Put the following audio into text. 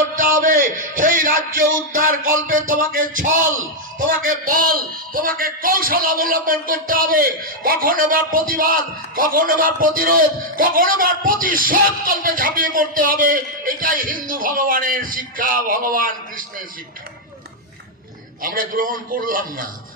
করতে হবে। সেই রাজ্য উদ্ধার কল্পে তোমাকে ছল, তোমাকে বল, তোমাকে কৌশল অবলম্বন করতে হবে। কখনো বা প্রতিবাদ, কখনো বা প্রতিরোধ, কখনো বা প্রতিশোধ কল্পে ঝাঁপিয়ে পড়তে হবে। এটাই হিন্দু ভগবানের শিক্ষা, ভগবান কৃষ্ণের শিক্ষা। আমরা গ্রহণ করলাম না।